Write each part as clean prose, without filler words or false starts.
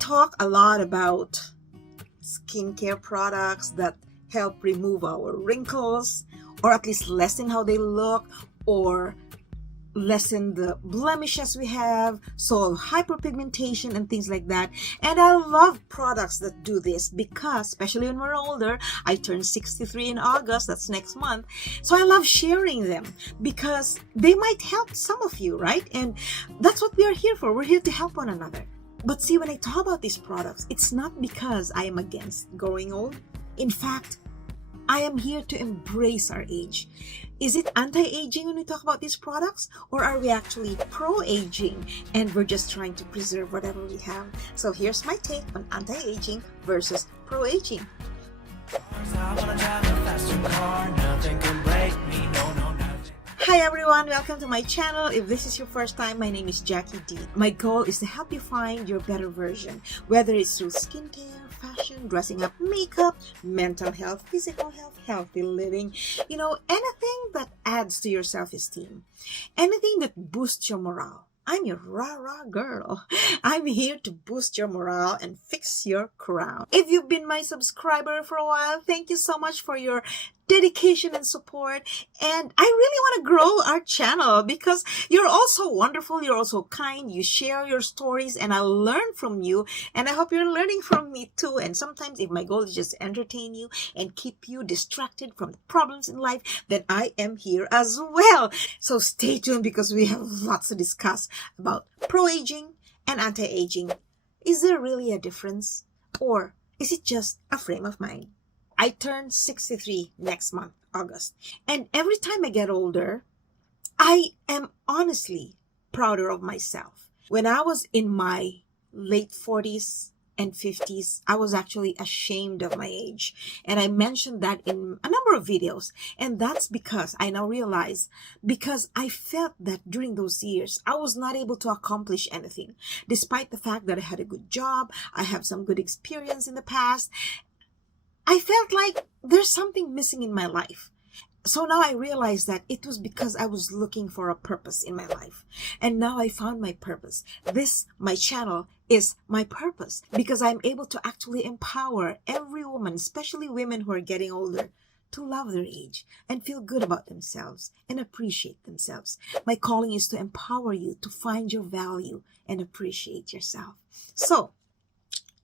talk a lot about skincare products that help remove our wrinkles, or at least lessen how they look, or lessen the blemishes we have, solve hyperpigmentation and things like that. And I love products that do this because, especially when we're older, I turn 63 in August, that's next month, so I love sharing them because they might help some of you, right? And that's what we are here for. We're here to help one another. But see, when I talk about these products, it's not because I am against growing old. In fact, I am here to embrace our age. Is it anti-aging when we talk about these products? Or are we actually pro-aging and we're just trying to preserve whatever we have? So here's my take on anti-aging versus pro-aging. Hi everyone, welcome to my channel. If this is your first time, my name is Jackie D. My goal is to help you find your better version, whether it's through skincare, fashion, dressing up, makeup, mental health, physical health, healthy living, anything that adds to your self-esteem, anything that boosts your morale. I'm your rah-rah girl. I'm here to boost your morale and fix your crown. If you've been my subscriber for a while, thank you so much for your dedication and support. And I really want to grow our channel because you're also wonderful. You're also kind. You share your stories and I learn from you. And I hope you're learning from me too. And sometimes if my goal is just to entertain you and keep you distracted from the problems in life, then I am here as well. So stay tuned because we have lots to discuss about pro-aging and anti-aging. Is there really a difference? Or is it just a frame of mind? I turn 63 next month, August. And every time I get older, I am honestly prouder of myself. When I was in my late 40s and 50s, I was actually ashamed of my age. And I mentioned that in a number of videos. And that's because I now realize, because I felt that during those years, I was not able to accomplish anything. Despite the fact that I had a good job, I have some good experience in the past, I felt like there's something missing in my life. So now I realize that it was because I was looking for a purpose in my life. And now I found my purpose. This, my channel, is my purpose because I'm able to actually empower every woman, especially women who are getting older, to love their age and feel good about themselves and appreciate themselves. My calling is to empower you to find your value and appreciate yourself. So,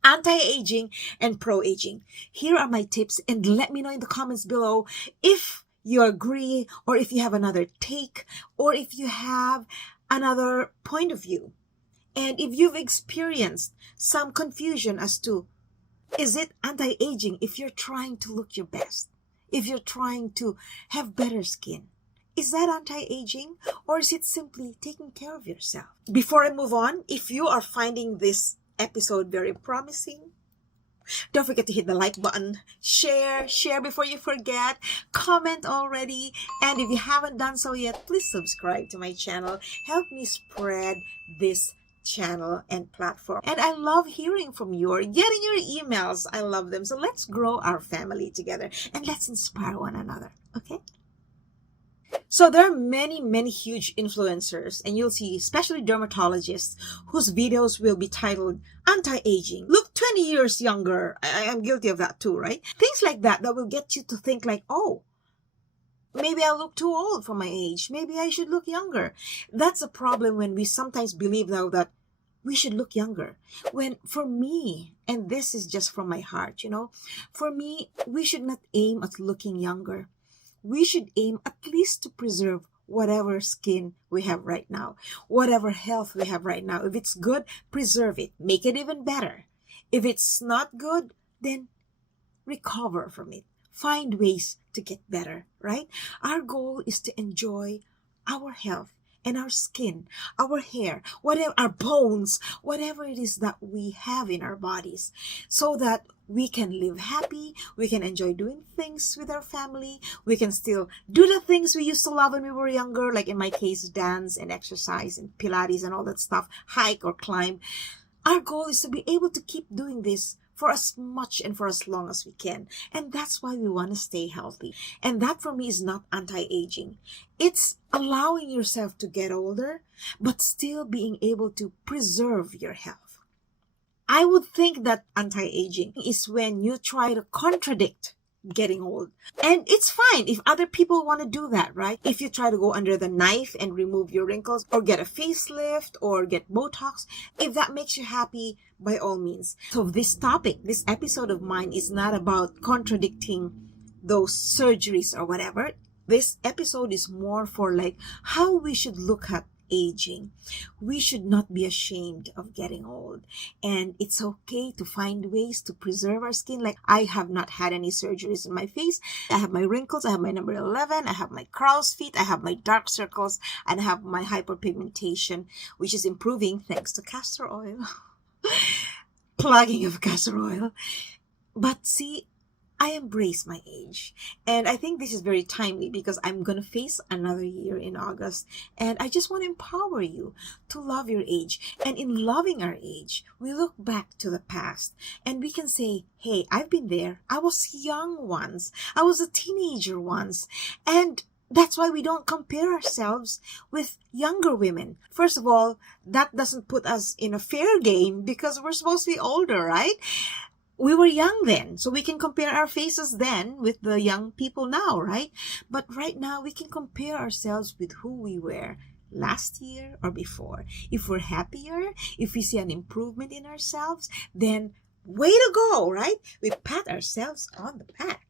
anti-aging and pro-aging. Here are my tips, and let me know in the comments below if you agree or if you have another take or if you have another point of view. And if you've experienced some confusion as to, is it anti-aging if you're trying to look your best? If you're trying to have better skin? Is that anti-aging or is it simply taking care of yourself? Before I move on, if you are finding this episode very promising, don't forget to hit the like button, share before you forget, comment already, and if you haven't done so yet, please subscribe to my channel. Help me spread this channel and platform. And I love hearing from you or getting your emails. I love them. So let's grow our family together and let's inspire one another. Okay? So there are many huge influencers, and you'll see especially dermatologists whose videos will be titled anti-aging. Look 20 years younger. I am guilty of that too, right? Things like that will get you to think like, oh, maybe I look too old for my age. Maybe I should look younger. That's a problem when we sometimes believe now that we should look younger. When for me, and this is just from my heart, for me, we should not aim at looking younger. We should aim at least to preserve whatever skin we have right now, whatever health we have right now. If it's good, preserve it. Make it even better. If it's not good, then recover from it. Find ways to get better, right? Our goal is to enjoy our health and our skin, our hair, whatever, our bones, whatever it is that we have in our bodies, so that we can live happy, we can enjoy doing things with our family, we can still do the things we used to love when we were younger, like in my case, dance and exercise and Pilates and all that stuff, hike or climb. Our goal is to be able to keep doing this for as much and for as long as we can. And that's why we want to stay healthy. And that for me is not anti-aging. It's allowing yourself to get older, but still being able to preserve your health. I would think that anti-aging is when you try to contradict getting old. And it's fine if other people want to do that, right? If you try to go under the knife and remove your wrinkles or get a facelift or get Botox, if that makes you happy, by all means. So this topic, this episode of mine is not about contradicting those surgeries or whatever. This episode is more for like how we should look at aging. We should not be ashamed of getting old, and it's okay to find ways to preserve our skin. Like, I have not had any surgeries in my face. I have my wrinkles, I have my number 11, I have my crow's feet, I have my dark circles, and I have my hyperpigmentation, which is improving thanks to castor oil. Plugging of castor oil. But see, I embrace my age, and I think this is very timely because I'm going to face another year in August, and I just want to empower you to love your age. And in loving our age, we look back to the past and we can say, hey, I've been there. I was young once. I was a teenager once. And that's why we don't compare ourselves with younger women. First of all, that doesn't put us in a fair game because we're supposed to be older, right? We were young then, so we can compare our faces then with the young people now, right? But right now, we can compare ourselves with who we were last year or before. If we're happier, if we see an improvement in ourselves, then way to go, right? We pat ourselves on the back,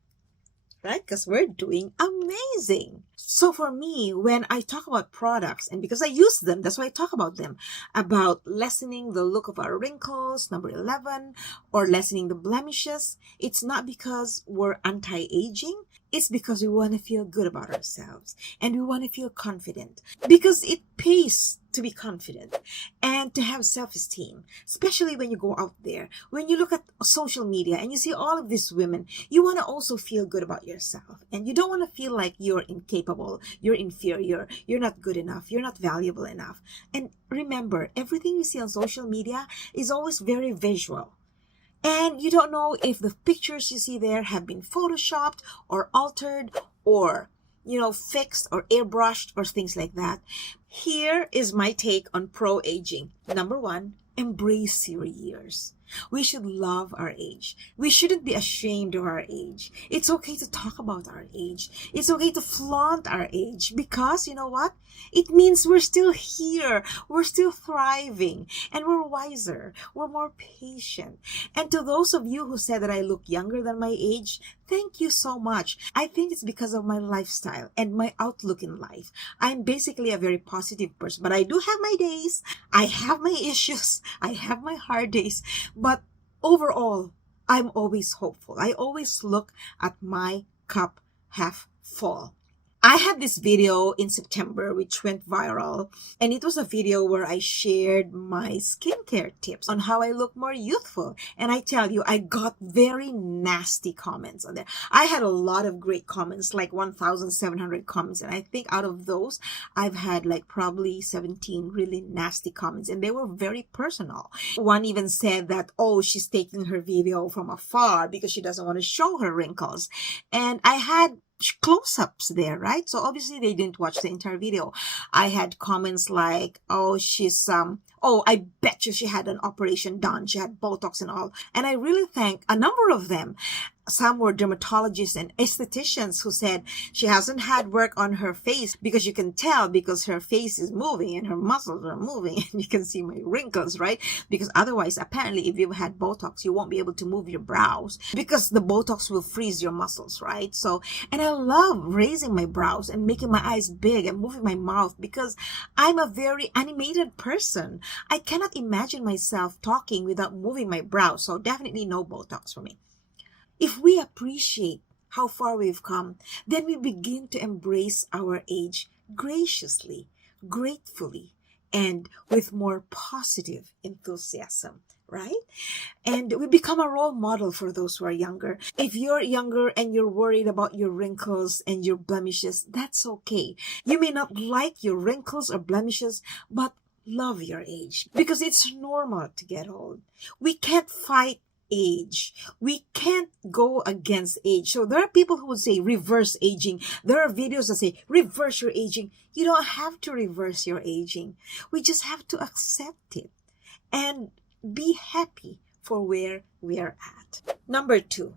right? Because we're doing amazing. So for me, when I talk about products, and because I use them, that's why I talk about them, about lessening the look of our wrinkles, number 11, or lessening the blemishes, it's not because we're anti-aging. It's because we want to feel good about ourselves and we want to feel confident, because it pays to be confident and to have self-esteem, especially when you go out there. When you look at social media and you see all of these women, you want to also feel good about yourself, and you don't want to feel like you're incapable, you're inferior, you're not good enough, you're not valuable enough. And remember, everything you see on social media is always very visual. And you don't know if the pictures you see there have been photoshopped or altered or, fixed or airbrushed or things like that. Here is my take on pro-aging. Number 1, embrace your years. We should love our age. We shouldn't be ashamed of our age. It's okay to talk about our age. It's okay to flaunt our age, because you know what? It means we're still here. We're still thriving, and we're wiser. We're more patient. And to those of you who said that I look younger than my age, thank you so much. I think it's because of my lifestyle and my outlook in life. I'm basically a very positive person, but I do have my days. I have my issues. I have my hard days. But overall, I'm always hopeful. I always look at my cup half full. I had this video in September which went viral, and it was a video where I shared my skincare tips on how I look more youthful. And I tell you, I got very nasty comments on there. I had a lot of great comments, like 1,700 comments, and I think out of those, I've had like probably 17 really nasty comments, and they were very personal. One even said that, oh, she's taking her video from afar because she doesn't want to show her wrinkles. And I had close-ups there, right? So obviously they didn't watch the entire video. I had comments like, oh, I bet you she had an operation done. She had Botox and all. And I really thank a number of them. Some were dermatologists and estheticians who said she hasn't had work on her face because you can tell because her face is moving and her muscles are moving and you can see my wrinkles, right? Because otherwise, apparently, if you've had Botox, you won't be able to move your brows because the Botox will freeze your muscles, right? So, and I love raising my brows and making my eyes big and moving my mouth because I'm a very animated person. I cannot imagine myself talking without moving my brows. So definitely no Botox for me. If we appreciate how far we've come, then we begin to embrace our age graciously, gratefully, and with more positive enthusiasm, right? And we become a role model for those who are younger. If you're younger and you're worried about your wrinkles and your blemishes, that's okay. You may not like your wrinkles or blemishes, but love your age because it's normal to get old. We can't fight age. We can't go against age. So there are people who would say reverse aging. There are videos that say reverse your aging. You don't have to reverse your aging. We just have to accept it and be happy for where we are at. Number 2,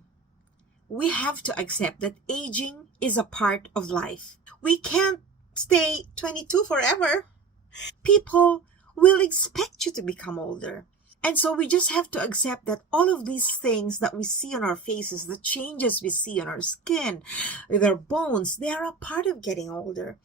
we have to accept that aging is a part of life. We can't stay 22 forever. People will expect you to become older. And so we just have to accept that all of these things that we see on our faces, the changes we see on our skin, with our bones, they are a part of getting older.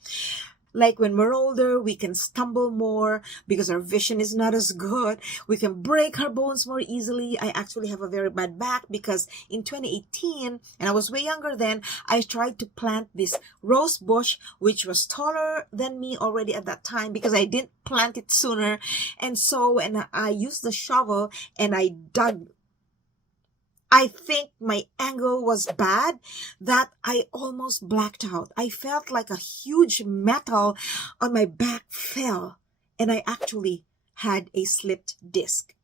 Like when we're older, we can stumble more because our vision is not as good. We can break our bones more easily. I actually have a very bad back because in 2018, and I was way younger then, I tried to plant this rose bush, which was taller than me already at that time because I didn't plant it sooner. And so, and I used the shovel and I dug. I think my angle was bad that I almost blacked out. I felt like a huge metal on my back fell and I actually had a slipped disc.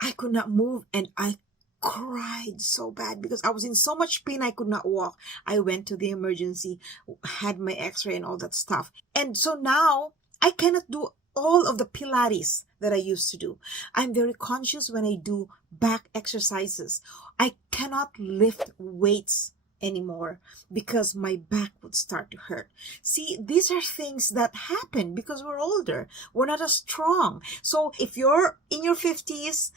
I could not move and I cried so bad because I was in so much pain I could not walk. I went to the emergency, had my x-ray and all that stuff. And so now I cannot do all of the Pilates that I used to do. I'm very conscious when I do back exercises. I cannot lift weights anymore because my back would start to hurt. See, these are things that happen because we're older. We're not as strong. So if you're in your 50s,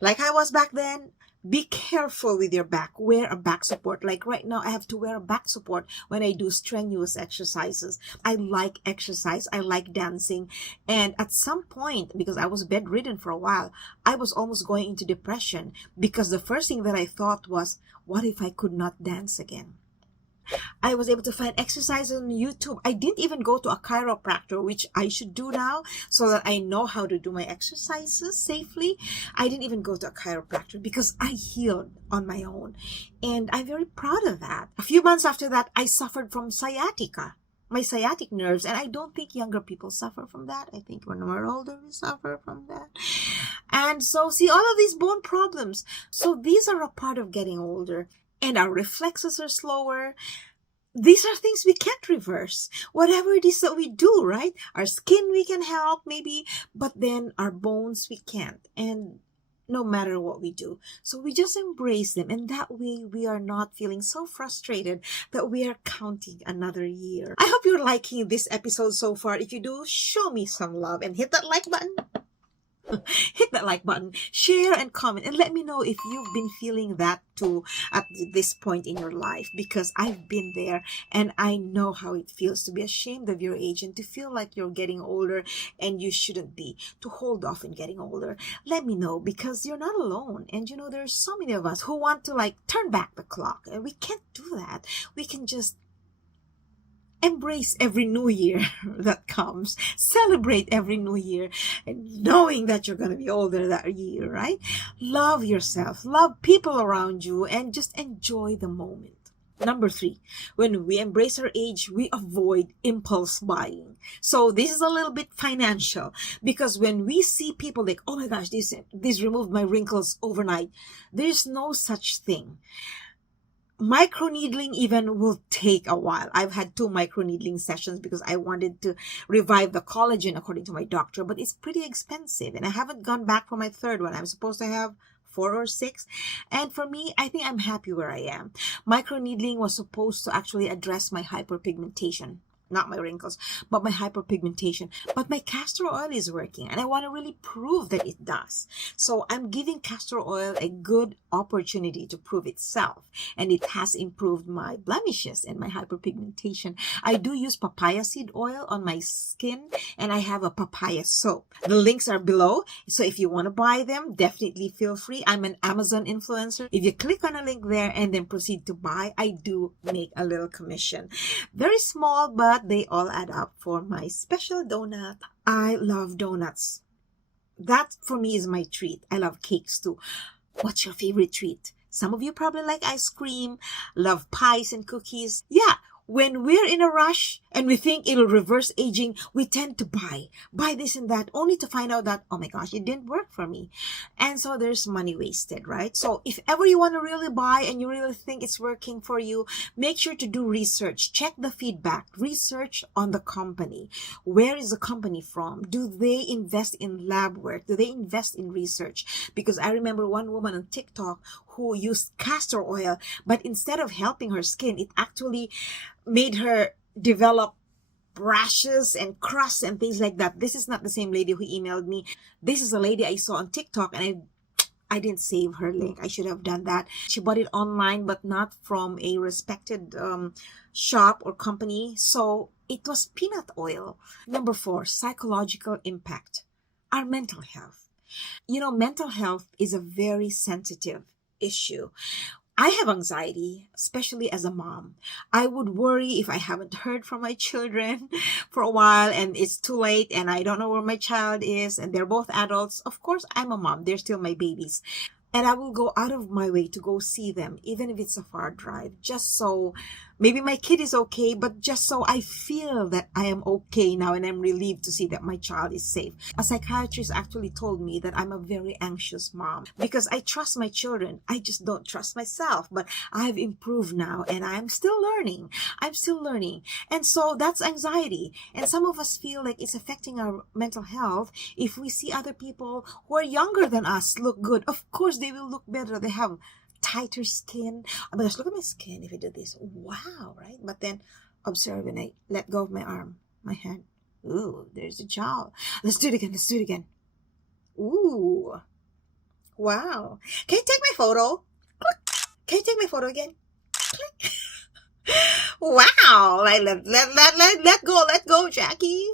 like I was back then, be careful with your back. Wear a back support. Like right now, I have to wear a back support when I do strenuous exercises. I like exercise. I like dancing. And at some point, because I was bedridden for a while, I was almost going into depression because the first thing that I thought was, what if I could not dance again? I was able to find exercise on YouTube. I didn't even go to a chiropractor, which I should do now so that I know how to do my exercises safely. I didn't even go to a chiropractor because I healed on my own. And I'm very proud of that. A few months after that, I suffered from sciatica, my sciatic nerves. And I don't think younger people suffer from that. I think when we're older, we suffer from that. And so see all of these bone problems. So these are a part of getting older. And our reflexes are slower. These are things we can't reverse. Whatever it is that we do, right? Our skin we can help maybe, but then our bones we can't. And no matter what we do. So we just embrace them. And that way we are not feeling so frustrated that we are counting another year. I hope you're liking this episode so far. If you do, show me some love and hit that like button. Hit that like button, share and comment, and let me know if you've been feeling that too at this point in your life, because I've been there and I know how it feels to be ashamed of your age and to feel like you're getting older and you shouldn't be, to hold off in getting older. Let me know, because you're not alone. And you know, there's so many of us who want to like turn back the clock, and we can't do that. We can just embrace every new year that comes. Celebrate every new year, and knowing that you're going to be older that year, right? Love yourself, love people around you, and just enjoy the moment. Number 3, when we embrace our age, we avoid impulse buying. So this is a little bit financial, because when we see people like, oh my gosh, this removed my wrinkles overnight, there's no such thing. Microneedling even will take a while. I've had 2 microneedling sessions because I wanted to revive the collagen according to my doctor, but it's pretty expensive and I haven't gone back for my 3rd one. I'm supposed to have 4 or 6. And for me, I think I'm happy where I am. Microneedling was supposed to actually address my hyperpigmentation. Not my wrinkles, but my hyperpigmentation. But my castor oil is working and I want to really prove that it does. So I'm giving castor oil a good opportunity to prove itself. And it has improved my blemishes and my hyperpigmentation. I do use papaya seed oil on my skin, and I have a papaya soap. The links are below. So if you want to buy them, definitely feel free. I'm an Amazon influencer. If you click on a link there and then proceed to buy, I do make a little commission. Very small, but they all add up for my special donut. I love donuts. That for me is my treat. I love cakes too. What's your favorite treat? Some of you probably like ice cream, love pies and cookies. Yeah, When we're in a rush and we think it'll reverse aging, we tend to buy this and that, only to find out that, oh my gosh, it didn't work for me. And so there's money wasted, right? So if ever you want to really buy and you really think it's working for you, make sure to do research. Check the feedback. Research on the company. Where is the company from? Do they invest in lab work? Do they invest in research? Because I remember one woman on TikTok who used castor oil, but instead of helping her skin, it actually made her develop rashes and crust and things like that. This is not the same lady who emailed me. This is a lady I saw on TikTok, and I didn't save her link. I should have done that. She bought it online, but not from a respected shop or company. So it was peanut oil. Number 4, psychological impact. Our mental health. You know, mental health is a very sensitive issue. I have anxiety, especially as a mom. I would worry if I haven't heard from my children for a while and it's too late and I don't know where my child is and they're both adults. Of course, I'm a mom. They're still my babies. And I will go out of my way to go see them, even if it's a far drive, just so maybe my kid is okay, but just so I feel that I am okay now and I'm relieved to see that my child is safe. A psychiatrist actually told me that I'm a very anxious mom because I trust my children. I just don't trust myself, but I've improved now and I'm still learning. And so that's anxiety. And some of us feel like it's affecting our mental health if we see other people who are younger than us look good. Of course, they will look better. They have tighter skin. Oh my gosh, look at my skin if I do this. Wow, right? But then observe and I let go of my arm, my hand. Ooh, there's a jowl. Let's do it again. Ooh. Wow. Can you take my photo? Click. Can you take my photo again? Click. Wow. Like let go, Jackie.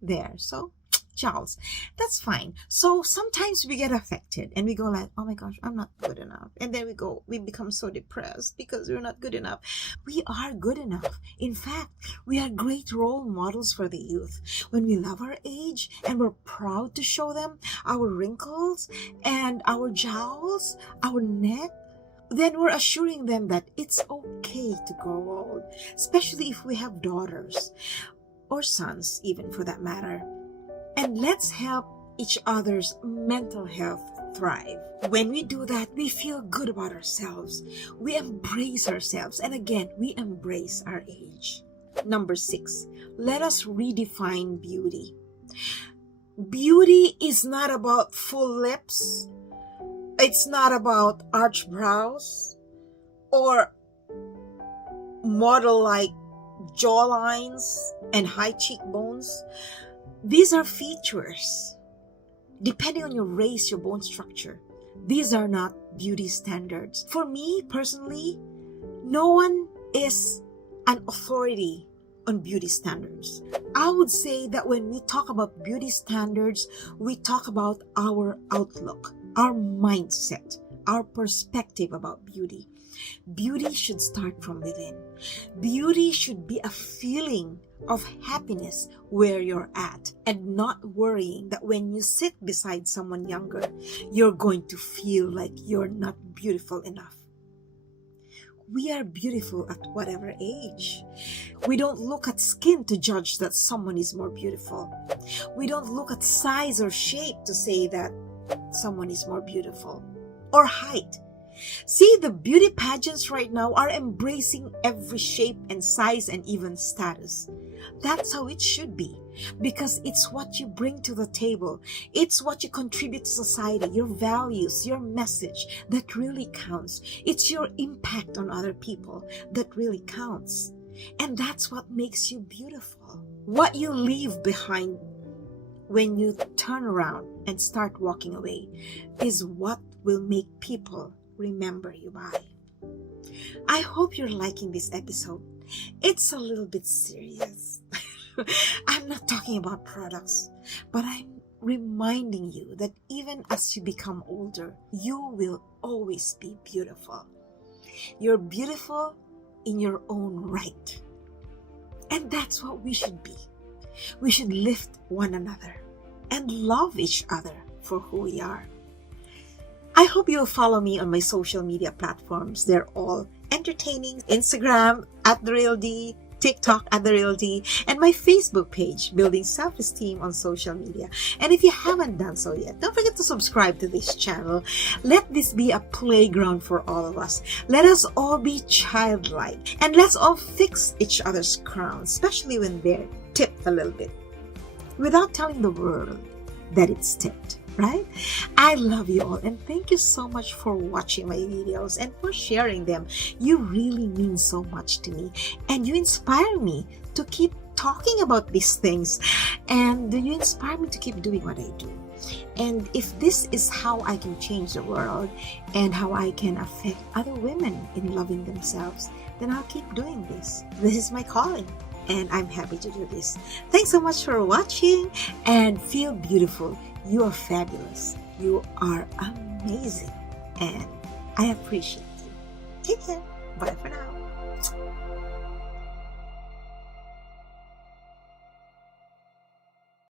There. So jowls. That's fine. So sometimes we get affected and we go like, oh my gosh, I'm not good enough. And then we become so depressed because we're not good enough. We are good enough. In fact, we are great role models for the youth. When we love our age and we're proud to show them our wrinkles and our jowls, our neck, then we're assuring them that it's okay to grow old, especially if we have daughters or sons, even for that matter. And let's help each other's mental health thrive. When we do that, we feel good about ourselves. We embrace ourselves. And again, we embrace our age. Number 6, let us redefine beauty. Beauty is not about full lips. It's not about arched brows or model-like jawlines and high cheekbones. These are features. Depending on your race, your bone structure, these are not beauty standards. For me personally, no one is an authority on beauty standards. I would say that when we talk about beauty standards, we talk about our outlook, our mindset, our perspective about beauty. Beauty should start from within. Beauty should be a feeling of happiness where you're at and not worrying that when you sit beside someone younger, you're going to feel like you're not beautiful enough. We are beautiful at whatever age. We don't look at skin to judge that someone is more beautiful. We don't look at size or shape to say that someone is more beautiful, or height. See, the beauty pageants right now are embracing every shape and size and even status. That's how it should be, because it's what you bring to the table. It's what you contribute to society, your values, your message that really counts. It's your impact on other people that really counts. And that's what makes you beautiful. What you leave behind when you turn around and start walking away is what will make people remember you by. I hope you're liking this episode. It's a little bit serious. I'm not talking about products, but I'm reminding you that even as you become older, you will always be beautiful. You're beautiful in your own right. And that's what we should be. We should lift one another and love each other for who we are. I hope you'll follow me on my social media platforms. They're all entertaining. Instagram @TheRealD, TikTok @TheRealD, and my Facebook page, Building Self-Esteem on Social Media. And if you haven't done so yet, don't forget to subscribe to this channel. Let this be a playground for all of us. Let us all be childlike, and let's all fix each other's crowns, especially when they're tipped a little bit, without telling the world that it's tipped. Right? I love you all, and thank you so much for watching my videos and for sharing them. You really mean so much to me, and you inspire me to keep talking about these things, and you inspire me to keep doing what I do. And if this is how I can change the world and how I can affect other women in loving themselves, then I'll keep doing this. This is my calling, and I'm happy to do this. Thanks so much for watching, and feel beautiful. You are fabulous. You are amazing. And I appreciate you. Take care. Bye for now.